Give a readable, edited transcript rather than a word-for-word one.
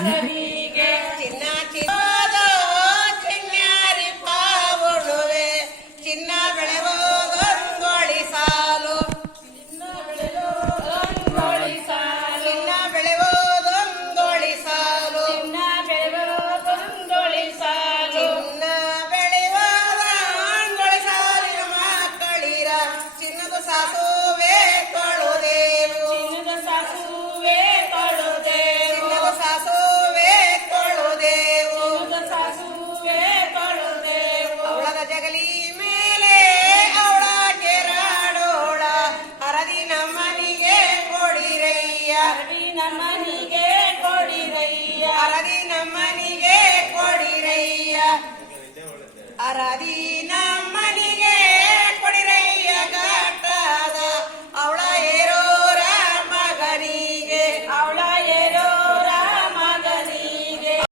ಅರವಿಗೆ ಚಿನ್ನ ಚಿನ್ನೋದು ಚಿನ್ನಾರಿ ಪಾವುಳುವೆ ಚಿನ್ನ ಬೆಳೆವೋದೊಂದೊಳಿ ಸಾಲು ಚಿನ್ನ ಬೆಳೆಯೋದೊಂದೊಳಿ ಸಾಲು ಚಿನ್ನ ಬೆಳೆವೋದೊಂದೊಳಿ ಸಾಲು ಚಿನ್ನ ಬೆಳೆಯೋದೊಂದೊಳಿ ಸಾಲು ಚಿನ್ನ ಬೆಳೆವೋದೊಂದೊಳಿ ಸಾಲಿನ ಮಕ್ಕಳಿರ ಚಿನ್ನದ ಸಾಸುವೆ ತೊಳುದೇವು ಚಿನ್ನದ ಸಾಸುವೆ ತೊಳುದೇವು ಚಿನ್ನದ ಸಾಸುವೆ ತೊಳುದೇವು ಚಿನ್ನದ ಸಾಸುವೆ ತೊಳುದೇವು ಅವಳದ ಜಗಲಿ ಮೇಲೆ ಅವಳ ಕೆರಾಡೋಳ ಹರದಿ ನಮ್ಮನಿಗೆ ಕೊಡಿರಯ್ಯ ಅರವಿ ನಮ್ಮನಿಗೆ ಕೊಡಿರಯ್ಯ ಹರದಿ ನಮ್ಮನಿಗೆ ಕೊಡಿರಯ್ಯ ಹರದಿ